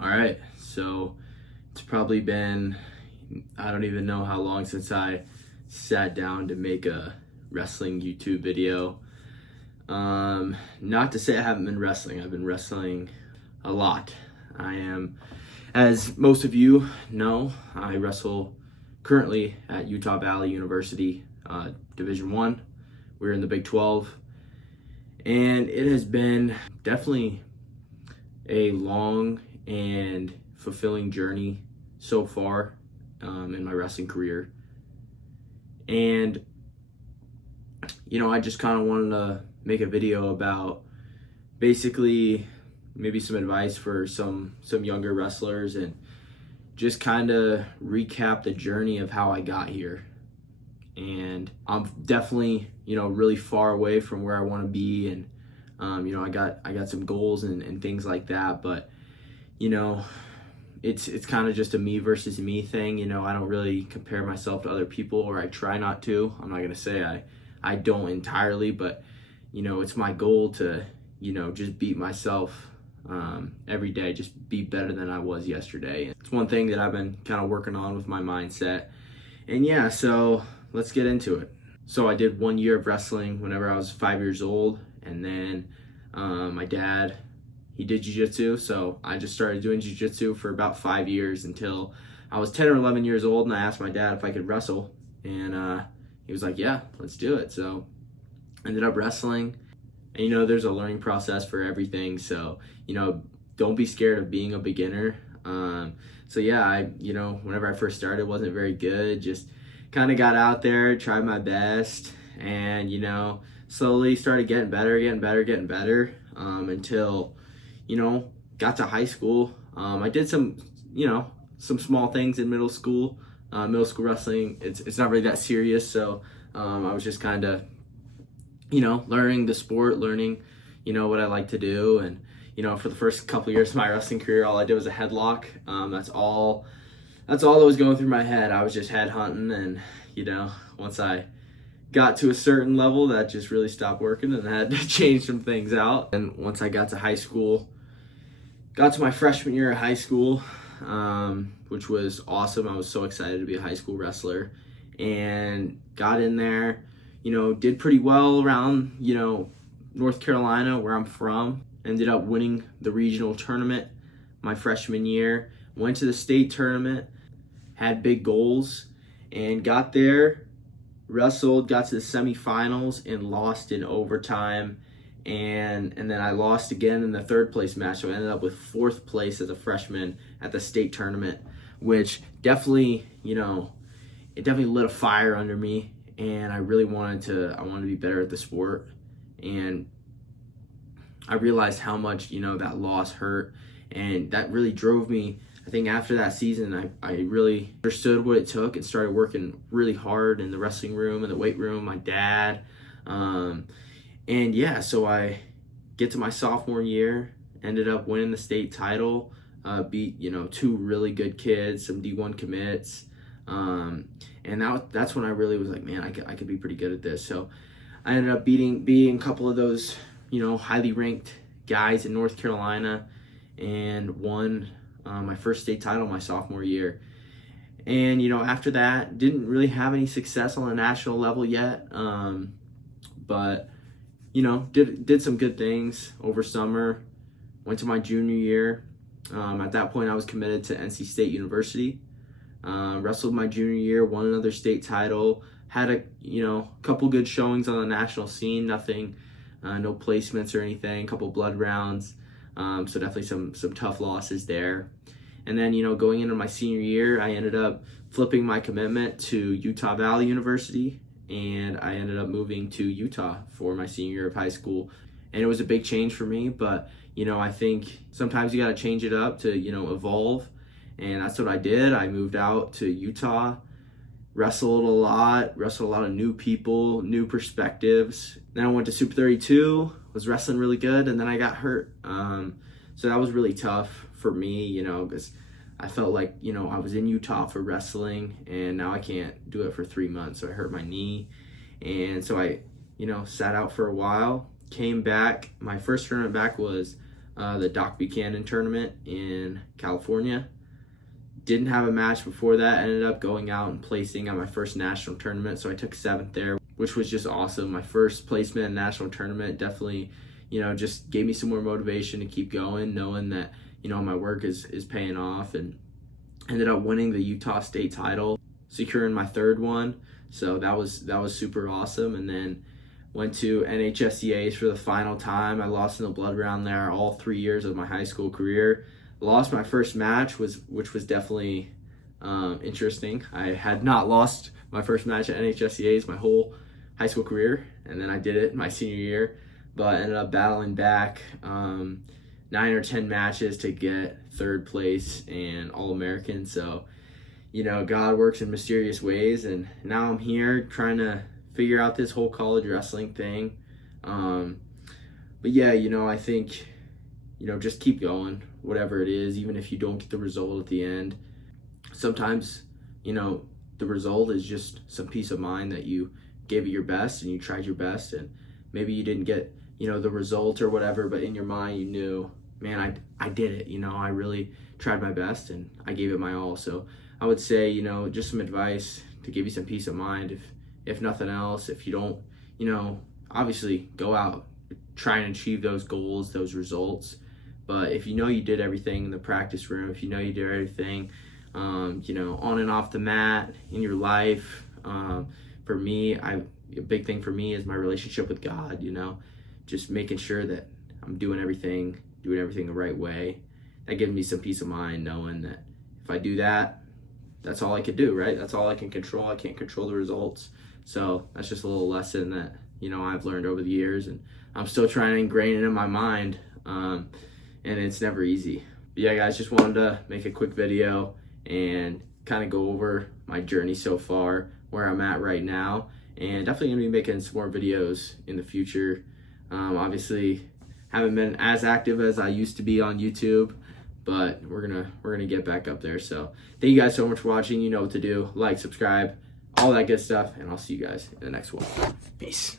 All right, so it's probably been, I don't even know how long since I sat down to make a wrestling YouTube video. Not to say I haven't been wrestling. I've been wrestling a lot. I am, as most of you know, I wrestle currently at Utah Valley University, Division I. We're in the Big 12. And it has been definitely a long and fulfilling journey so far in my wrestling career. And, I just kind of wanted to make a video about basically maybe some advice for some younger wrestlers and just kind of recap the journey of how I got here. And I'm definitely, really far away from where I want to be. And, I got some goals and things like that, but, it's kind of just a me versus me thing. I don't really compare myself to other people, or I try not to. I'm not going to say I don't entirely, but, it's my goal to, just beat myself every day, just be better than I was yesterday. And it's one thing that I've been kind of working on with my mindset. And yeah, so let's get into it. So I did 1 year of wrestling whenever I was 5 years old, and then my dad, he did jiu-jitsu, so I just started doing jiu-jitsu for about 5 years until I was 10 or 11 years old, and I asked my dad if I could wrestle, and he was like, yeah, let's do it. So I ended up wrestling, and there's a learning process for everything, so don't be scared of being a beginner. So yeah, I whenever I first started, wasn't very good, just kind of got out there, tried my best, and slowly started getting better until got to high school. I did some small things in middle school. Middle school wrestling, it's not really that serious, so I was just kind of learning the sport, learning what I like to do. And for the first couple years of my wrestling career, all I did was a headlock. That's all that was going through my head. I was just head hunting, and once I got to a certain level, that just really stopped working, and I had to change some things out. And once I got to high school, got to my freshman year of high school, which was awesome. I was so excited to be a high school wrestler, and got in there, did pretty well around, North Carolina, where I'm from. Ended up winning the regional tournament my freshman year, went to the state tournament, had big goals, and got there, wrestled, got to the semifinals, and lost in overtime. And then I lost again in the third place match, so I ended up with fourth place as a freshman at the state tournament, which definitely, it definitely lit a fire under me, and I really wanted to be better at the sport. And I realized how much, that loss hurt, and that really drove me. I think after that season, I really understood what it took and started working really hard in the wrestling room, in the weight room, my dad. And yeah, so I get to my sophomore year, ended up winning the state title, beat, two really good kids, some D1 commits. And that's when I really was like, man, I could be pretty good at this. So I ended up beating a couple of those, highly ranked guys in North Carolina, and won my first state title my sophomore year. And, after that, didn't really have any success on a national level yet. But, did some good things over summer. Went to my junior year. At that point, I was committed to NC State University. Wrestled my junior year, won another state title. Had a, couple good showings on the national scene. Nothing, no placements or anything. A couple blood rounds. So definitely some tough losses there. And then, going into my senior year, I ended up flipping my commitment to Utah Valley University, and I ended up moving to Utah for my senior year of high school. And it was a big change for me, but, I think sometimes you got to change it up to, evolve. And that's what I did. I moved out to Utah, wrestled a lot of new people, new perspectives. Then I went to Super 32, was wrestling really good, and then I got hurt. So that was really tough for me, because I felt like, I was in Utah for wrestling, and now I can't do it for 3 months. So I hurt my knee, and so I, sat out for a while, came back. My first tournament back was the Doc Buchanan tournament in California. Didn't have a match before that. Ended up going out and placing at my first national tournament, so I took 7th there, which was just awesome. My first placement in national tournament definitely, just gave me some more motivation to keep going, knowing that, my work is paying off, and ended up winning the Utah State title, securing my 3rd one. So that was super awesome. And then went to NHSCAs for the final time. I lost in the blood round there all 3 years of my high school career. Lost my first match, which was definitely interesting. I had not lost my first match at NHSCAs my whole high school career, and then I did it my senior year, but ended up battling back 9 or 10 matches to get 3rd place and All-American. So, God works in mysterious ways, and now I'm here trying to figure out this whole college wrestling thing. But yeah, I think, just keep going, whatever it is, even if you don't get the result at the end. Sometimes, the result is just some peace of mind that you gave it your best and you tried your best, and maybe you didn't get, the result or whatever, but in your mind you knew, man, I did it, I really tried my best and I gave it my all. So I would say, just some advice to give you some peace of mind. If nothing else, if you don't, obviously go out, try and achieve those goals, those results. But if you did everything in the practice room, if you did everything, on and off the mat, in your life, for me, a big thing for me is my relationship with God, just making sure that I'm doing everything the right way. That gives me some peace of mind, knowing that if I do that, that's all I could do, right? That's all I can control. I can't control the results. So that's just a little lesson that, I've learned over the years, and I'm still trying to ingrain it in my mind. And it's never easy. But yeah, guys, just wanted to make a quick video and kind of go over my journey so far, where I'm at right now, and definitely gonna be making some more videos in the future. Obviously haven't been as active as I used to be on YouTube, but we're gonna get back up there. So thank you guys so much for watching. You know what to do. Like, subscribe, all that good stuff, and I'll see you guys in the next one. Peace.